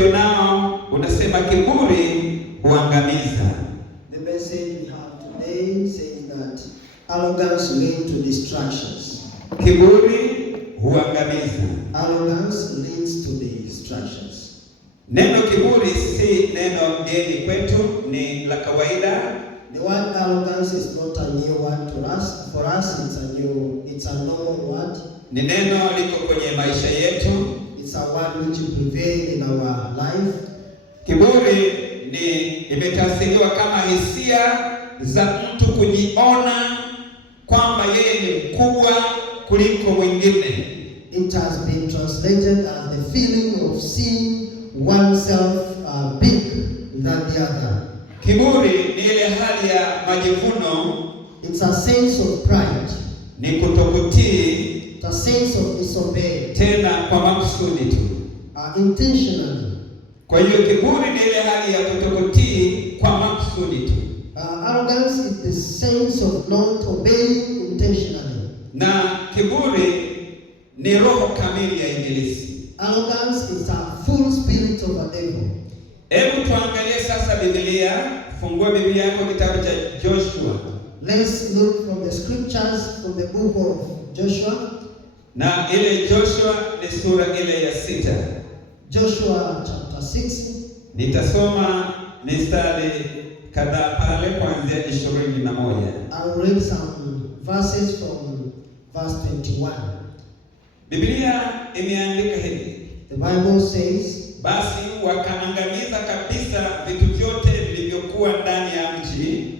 tulionao unasema kiburi huangamiza. The message we have today says that arrogance leads to distractions. Kiburi huangamiza. Arrogance leads to distractions. Neno kiburi si neno geni kwetu, ni la kawaida. The word arrogance is not a new word to us. For us, it's a normal word. Ni neno liko kwenye maisha yetu. It's a word which prevails in our life. Kiburi ni imetafsiriwa kama hisia za mtu kujiona kwamba yeye ni mkubwa kuliko mwingine. It has been translated as the feeling of seeing oneself big than the other. Kiburi ni ile hali ya majivuno. It's a sense of pride. Ni kutokutii. It's a sense of disobeying. Tena kwa makusudi tu. Intentionally. Kwa hiyo kiburi ni ile hali ya kutokutii kwa makusudi tu. Arrogance is the sense of not obeying intentionally. Na kiburi ni roho kamili ya ibilisi. Arrogance is a full spirit of a devil. Hebu tuangalie sasa Biblia. Fungua Biblia yako kitabu cha Joshua. Let's look from the scriptures from the book of Joshua. Na ile Joshua ni sura ile ya 6. Joshua chapter 6. Nitasoma mistari kadhaa pale kuanzia 21. I'll read some verses from verse 21. Biblia imeandika hivi. The Bible says, basi wakaangamiza kabisa vitu vyote vilivyokuwa ndani ya mji,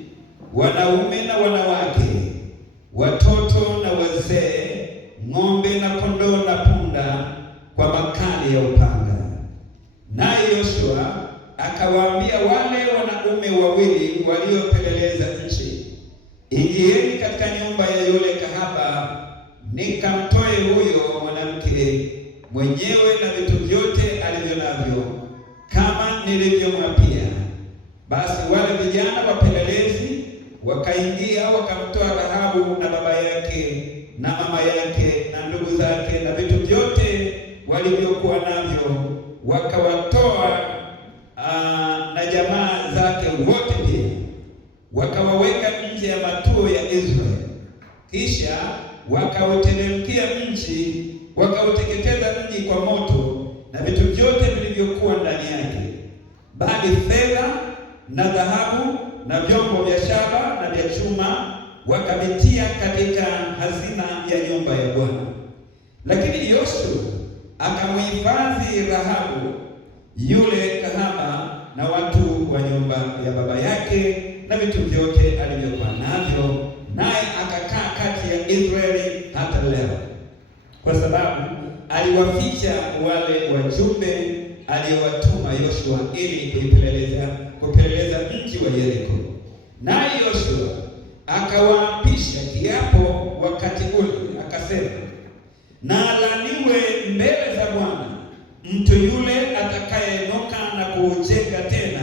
wanaume na wanawake, watoto na wazee, ng'ombe na kondoo na punda, kwa makali ya upanga. Naye Yoshua akawaambia wale wanaume wawili waliopeleleza nchi, ingieni katika nyumba ya yule kahaba, nikamtoe huyo mwanamke mwenyewe na vitu vyote alivyo navyo, kama nilivyomwapia. Basi wale vijana wapelelezi wakaingia, wakamtoa Rahabu na baba yake na mama yake na ndugu zake na vitu vyote walivyokuwa navyo, wakawatoa na jamaa zake wote pia, wakawaweka nje ya matuo ya Israeli. Kisha wakauteremkia mji, wakauteketeza mji kwa moto na vitu vyote vilivyokuwa ndani yake, bali fedha na dhahabu na vyombo vya shaba na vya chuma wakavitia katika hazina ya nyumba ya Bwana. Lakini Yoshua akamhifadhi Rahabu yule kahaba na watu wa nyumba ya baba yake na vitu vyote alivyokuwa navyo, naye akakaa kati ya Israeli hata leo, kwa sababu aliwaficha wale wajumbe aliyowatuma Yoshua ili kupeleleza mji wa Yeriko. Naye Yoshua akawaapisha kiapo wakati ule, akasema, na alaniwe mbele za Bwana mtu yule atakayeenoka na kuujenga tena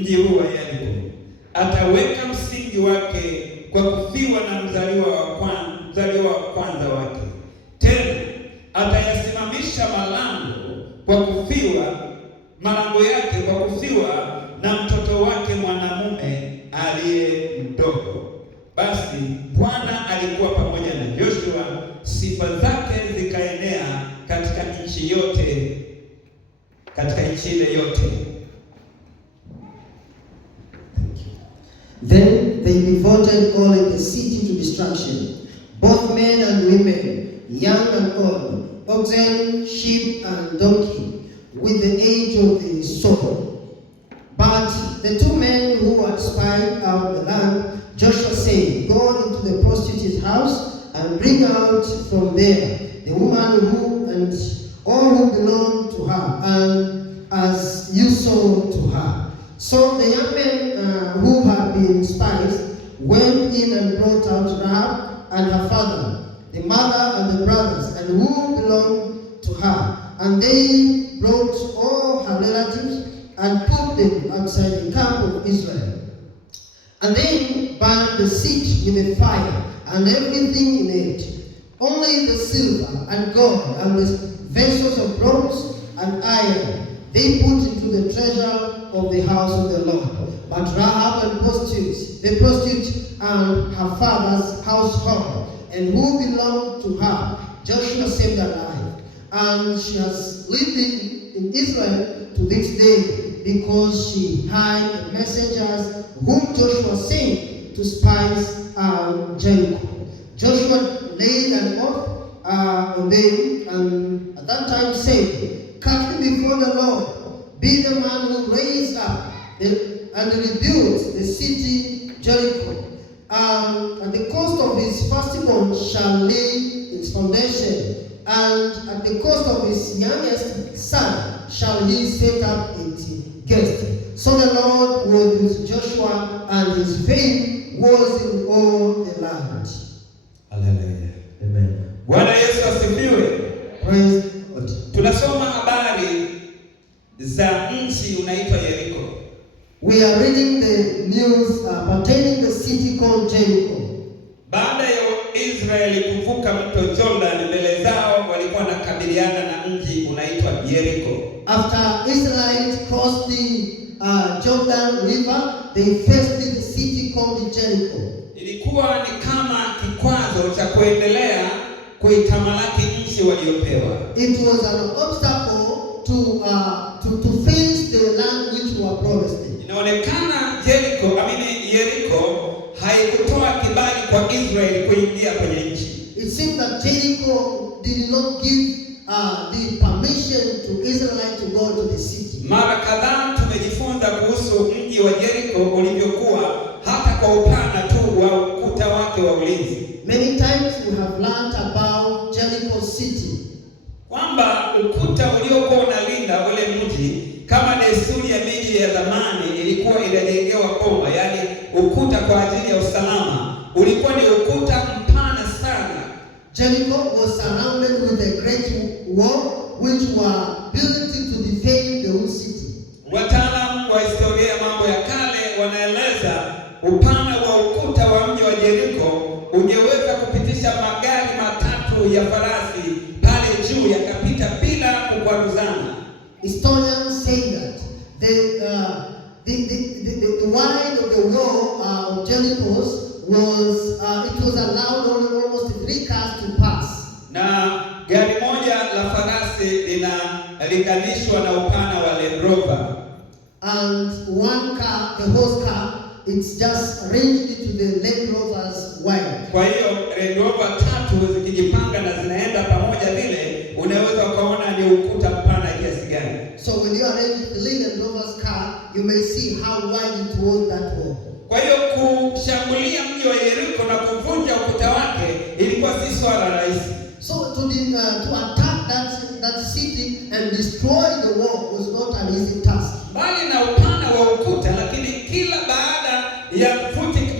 mji huu wa Yeriko. Ataweka msingi wake kwa kufiwa na mzaliwa wa kwanza wake. Tena atayasimamisha malango yake kwa kufiwa na mtoto wake mwanamume aliye mdogo. Basi Bwana alikuwa pamoja na Yoshua, sifa zake zikaenea katika nchi yote, katika nchi ile yote. Then they devoted all in the city to destruction, both men and women, young and old, oxen, sheep, and donkey, with the age of the sword. But the two men who had spied out the land, Joshua said, go into the prostitute's house and bring out from there the woman who and all who belong to her, and as you saw to her. So the young men who had been spies went in and brought out Rahab and her father, the mother and the brothers, and who belonged to her. And they brought all her relatives and put them outside the camp of Israel. And they burned the city with a fire and everything in it, only the silver and gold and the vessels of bronze and iron they put into the treasure of the house of the Lord. But Rahab and the prostitute and her father's household, and who belonged to her, Joshua saved alive. And she has lived in Israel to this day, because she had the messengers whom Joshua sent to spies Jericho. Joshua laid an oath on them, and at that time said, "Cut me before the Lord, be the man who raised up and rebuilt the city Jericho. At the cost of his firstborn shall lay its foundation, and at the cost of his youngest son shall he set up its gates." So the Lord was with Joshua, and his fame was in all the land. Hallelujah. Amen. Bwana Yesu asifiwe. Praise God. Tunasoma habari za nchi unaitwa Yeriko. We are reading the news pertaining the city called Jericho. Baada ya Israeli kuvuka mto Jordan, mbele zao walikuwa nakabiliana na mji unaitwa Yeriko. After Israelites crossed the Jordan River, they faced the city called Jericho. Ilikuwa ni kama kikwazo cha kuendelea kuitamalaki nchi waliopewa. It was an obstacle to face the land which were promised. Inaonekana Yeriko haikutoa kibali kwa Israeli kuingia kwenye nchi. It seems that Jericho did not give the permission to Israelites to go to the city. Mara kadhaa tumejifunza kuhusu mji wa Yeriko ulivyokuwa, hata kwa upana tu wa ukuta wake wa ulinzi. Many times we have learned about Jericho city, kwamba ukuta uliokuwa unalinda ule mji, kama desturi ya miji ya zamani ilikuwa inajengewa boma, yani ukuta kwa ajili ya usalama, ulikuwa ni ukuta mpana sana. Jericho was surrounded with a great wall which were built to defend the whole city. Wataalamu wa historia ya mambo ya kale wanaeleza upana wa ukuta wa mji wa Jericho ungeweza kupitisha magari matatu ya farasi pale juu yakapita bila kukwaruzana. Historians say that the wide of the wall of Jericho was allowed only almost 3 cars to pass. Na gari moja la farasi linalinganishwa na upana wa Land Rover. And one car, the horse car, it's just ranged to the Land Rover's wide. Kwa hiyo Land Rover tatu zikijipanga na zinaenda pamoja vile, unaweza ukaona ni ukuta mpana kiasi gani. So when you arrange the Land Rover's car, you may see how wide it was, that wall. Kwa hiyo kushambulia mji wa Yeriko na kuvunja ukuta wake ilikuwa si swala rahisi. So to attack that city and destroy the wall was not an easy task. Bali na upana wa ukuta, lakini kila baada ya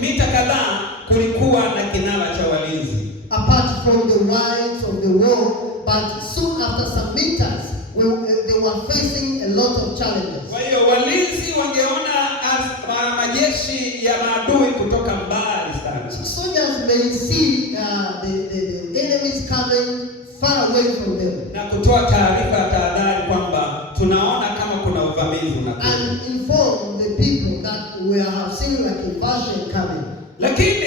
mita kadhaa kulikuwa na kinara cha walinzi. Apart from the width of the wall, but soon after some meters, they were facing a lot of challenges. Kwa hiyo walinzi wangeona majeshi ya maadui kutoka mbali sana. Soldiers may see the enemies coming far away from them, na kutoa taarifa ya tahadhari kwamba tunaona kama kuna uvamizi unakuja, and inform the people that we have seen like invasion coming. Lakini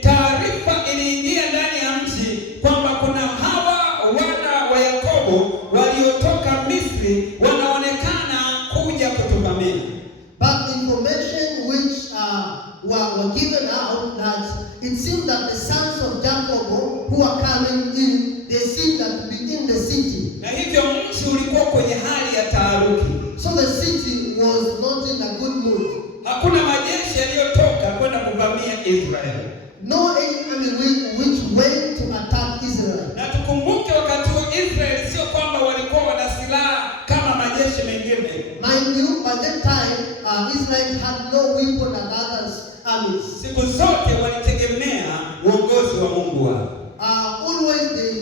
taarifa iliingia ndani ya mji kwamba kuna hawa wana wa Yakobo waliotoka Misri wanaonekana kuja kutuvamia. But information which were given out that it seemed that the sons of Jacob who are coming in, they seem that to be in the city. Na hivyo mji ulikuwa kwenye hali ya taharuki. So the city was not in a good mood. Hakuna majeshi yaliyotoka kwenda kuvamia Israel. No enemy which went to attack Israel. Na tukumbuke wakati wa Israel sio kwamba walikuwa wana silaha kama majeshi mengine. Mind you, by that time Israel had no weapon and others armies. Siku zote walitegemea uongozi wa Mungu wao. Always they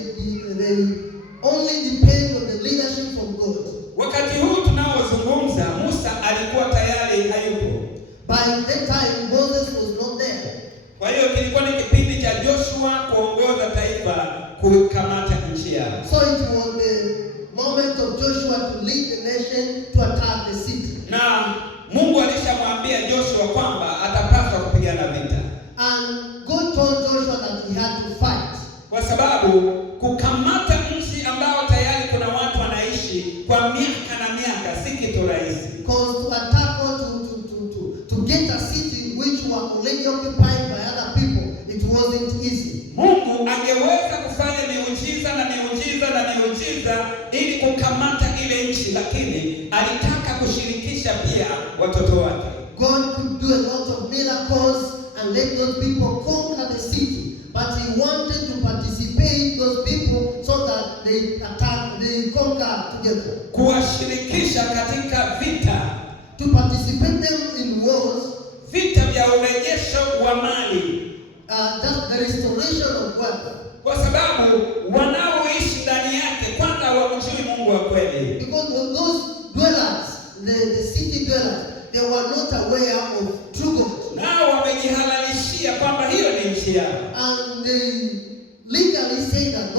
only depend on the leadership from God. Wakati huu tunaozungumza, Musa alikuwa tayari hayupo. By that time Moses was not there. Kwa hiyo kilikuwa ni kipindi cha Joshua kuongoza taifa kukamata nchi yao. So it was the moment of Joshua to lead the nation intention to attack the city. Na Mungu alishamwambia Joshua kwamba atapaswa kupigana vita. And God told Joshua that he had to fight. Kwa sababu kukamata mji ambao tayari kuna watu wanaishi kwa miaka na miaka si kitu rahisi. Because to attack or to get a city which were already occupied by other people, it wasn't easy. Mungu angeweza kufanya miujiza na miujiza na miujiza ili kukamata ile nchi, lakini alitaka kushirikisha pia watoto wake. God could do a lot of miracles and let those people conquer the city, but he wanted to participate those people so that they conquer together. Kuwashirikisha katika vita, to participate them in wars, vita vya urejesho wa mali, that's the restoration of wealth. Kwa sababu wanaoishi ndani yake kwanza hawamjui Mungu wa kweli. Because those dwellers, the city dwellers, they were not aware of true God. Nao wamejihalalishia kwamba hiyo ni nchi yao. And they legally say that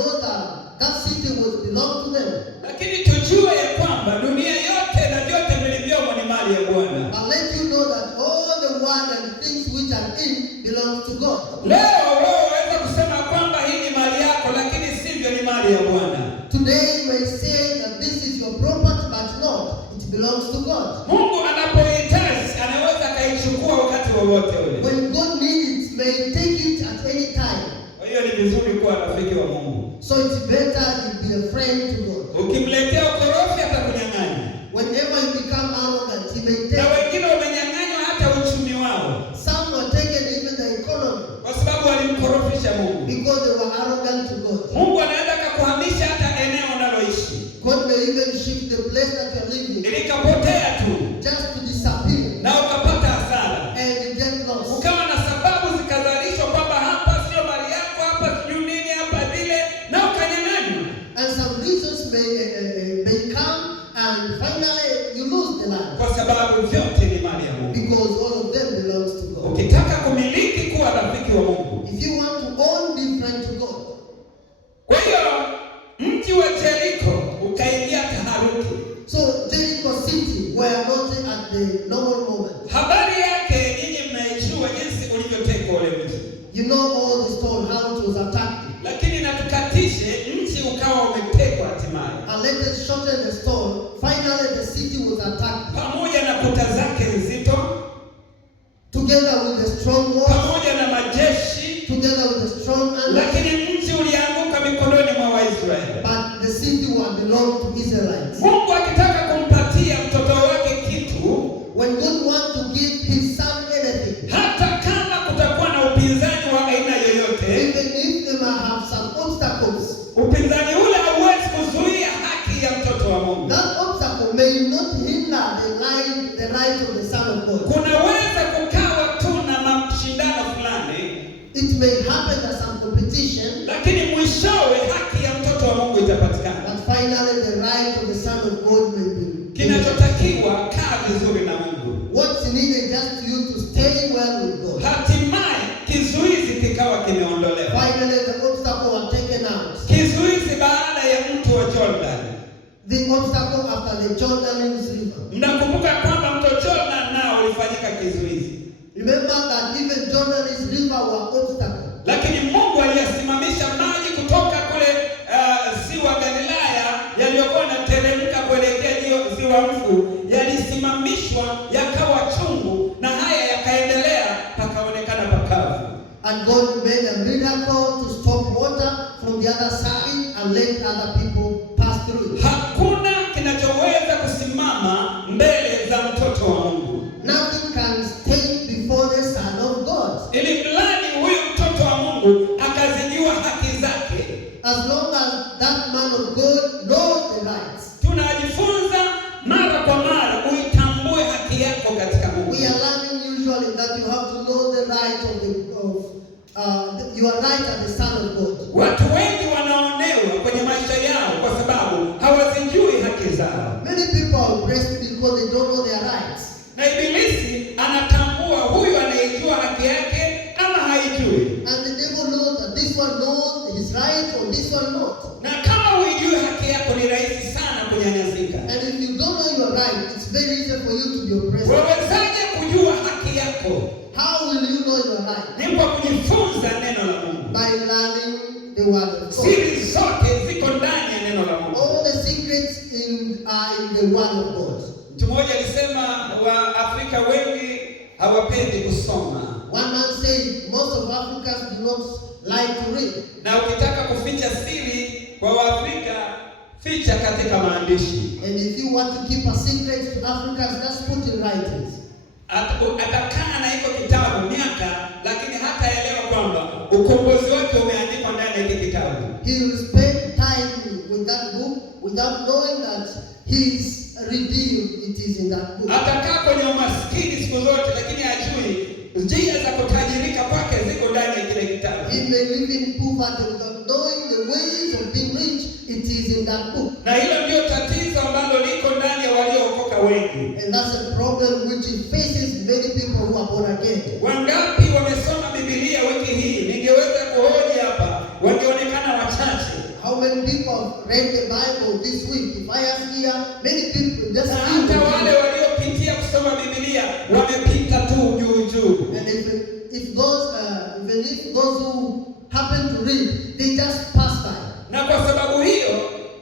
that city would belong to them. Lakini tujue ya kwamba dunia yote na vyote vilivyomo ni mali ya Bwana. I'll let you know that all the world and things which are in belongs to God. Leo wewe waweza kusema kwamba hii ni mali yako, lakini sivyo, ni mali ya Bwana. Today you may say that this is your property, but not. It belongs to God. Mungu anapohitaji anaweza akaichukua wakati wowote ule. When God needs it, may take it at any time. Kwa hiyo ni vizuri kuwa rafiki wa Mungu. So it's better to be a friend to God. Ukimletea ukorofi atakunyang'anya. Whenever you become arrogant, he may take. Na wengine wamenyang'anywa hata uchumi wao. Some were taken even the economy. Kwa sababu walimkorofisha Mungu. Because they were arrogant to God. Mungu anaweza kukuhamisha hata eneo unaloishi. God may even shift the place that you are living. Ilikapotea tu. Just to disappear. Na ukapata hasara. And you get lost. Ukawa na sababu zikazalishwa kwamba hapa sio mali yako, hapa sio nini, hapa vile, na ukanyang'anywa. And some reasons may come and finally you lose the land. Kwa sababu vyote ni mali ya Mungu. Because all of them belongs to God. Ukitaka kumiliki, kuwa rafiki wa Mungu. If you want to own, be friend to God. Kwa hiyo mji wa Jericho ukaingia taharuki. So Jericho city were not at the normal moment. Habari yake nyinyi mnaijua jinsi ulivyotekwa ule mji. You know all the story how it was attacked. Lakini natukatishe mji ukawa umetekwa hatimaye. And let us shorten the story. Finally the city was attacked. Pamoja na kuta zake nzito, together with the strong walls, pamoja na majeshi, together with the strong army. Lakini mji ulianguka mikononi mwa Waisraeli. But the city will belong to Israelites. Mungu akitaka kumpatia mtoto wake kitu, when God wants to give his son anything, hata kama kutakuwa na upinzani wa aina yoyote, even if they might have some obstacles, upinzani ule hauwezi kuzuia haki ya mtoto wa Mungu. That obstacle may not hinder the right of the son of God. Kunaweza kukawa tu na mashindano fulani, it may happen at some competition, lakini mwishowe haki ya mtoto wa Mungu itapatikana. But finally the right of the son of God may be. Kinachotakiwa kaa vizuri na Mungu. What's needed just you to stay well with God. Hatimaye kizuizi kikawa kimeondolewa. Finally the obstacle was taken out. Kizuizi baada ya mto wa Jordan. The obstacle after the Jordan River. Mnakumbuka kwamba mto Jordan nao ulifanyika kizuizi. Remember that even Jordan's river were obstacle. Lakini Mungu aliyasimamisha maji kutoka kule ziwa Galilaya yaliyokuwa yanateremka kuelekea ziwa Mfu, yalisimamishwa yakawa chungu, na haya yakaendelea pakaonekana pakavu. And God made a miracle to stop water from the other side and let other people pass through. Hakuna kinachoweza kusimama mbele za mtoto wa Mungu. Nothing can stand before the Son of God. Ili mradi huyu mtoto wa Mungu akazijua haki zake. As long as that man of God knows the rights. Tunajifunza mara kwa mara uitambue haki yako katika Mungu. We are learning usually that you have to know the right of you are right as the son of God. Watu wengi wanaonewa kwenye maisha yao kwa sababu hawazijui haki zao. Many people are oppressed because they don't know their rights. Na Ibilisi anatambua huyu anayejua haki yake ama haijui. And the devil knows that this one knows his right or this one not. Na kama hujui haki yako ni rahisi sana kunyanyasika. And if you don't know your right, it's very easy for you to be oppressed. Wawezaje kujua haki yako? How will you know your right? Ni kwa kujifunza neno la Mungu. By learning the word of God. Siri zote ziko ndani ya neno la Mungu. All the secrets are in the word of God. Mtu mmoja alisema Waafrika wengi hawapendi kusoma. One man said most of Africans do not like to read. Na ukitaka kuficha siri kwa Waafrika, ficha katika maandishi. And if you want to keep a secret to Africans, just put in writings. Atakaa na iko kitabu miaka, lakini hataelewa kwamba ukombozi wake umeandikwa ndani ya hiki kitabu. He will spend time with that book without knowing that his redeemed it is in that book. Atakaa kwenye umaskini siku zote, lakini hajui njia za kutajirika kwake ziko ndani ya kile kitabu. He may live in poverty without knowing the ways of being rich. It is in that book. Na hilo ndio tatizo ambalo liko ndani ya waliookoka wengi. And that's a problem which faces many people who are born again. Wangapi wamesoma Biblia wiki hii? Ningeweza kuhoji hapa, wangeonekana wachache. How many people have read the Bible this week? If I ask here, many people just hata wale waliopitia kusoma Biblia wamepita tu juu. And if those who happen to read, they just pass by. Na kwa sababu hiyo,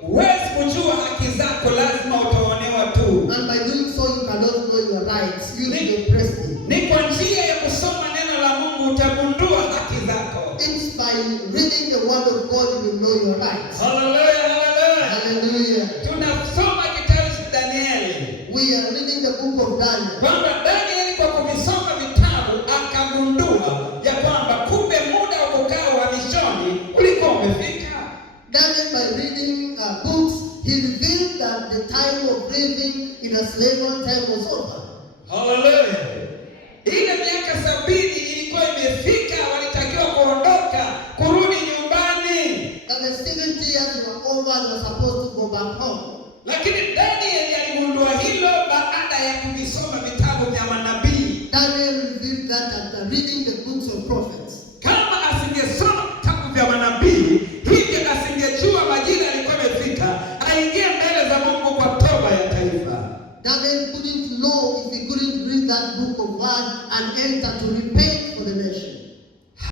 huwezi kujua haki zako, lazima utaonewa tu. And by doing so, you cannot know your rights. You will be oppressed. Ni kwa njia ya kusoma neno la Mungu utagundua haki zako. It's by reading the word of God you will know your rights. Hallelujah, hallelujah. Hallelujah. Tunasoma kitabu cha Danieli. We are reading the book of Daniel. Kwamba Danieli kwa kuvisoma vitabu akagundua ya kwamba kumbe muda wa kukaa uhamishoni ulikuwa umefika. Daniel, by reading books, he revealed that the time of living in a slavery time was over. Hallelujah. Ile miaka 70 ilikuwa imefika, walitakiwa kuondoka, kurudi nyumbani. And the 70 years were over and were supposed to go back home. Lakini Daniel aligundua hilo baada ya kuvisoma vitabu vya manabii. Daniel revealed that after reading the books of prophets. Kama asingesoma vitabu vya manabii, hivyo asingejua majira yalikuwa yamefika, aingie mbele za Mungu kwa toba ya taifa. Daniel couldn't know if he couldn't read that book of word and enter to repent